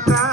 pra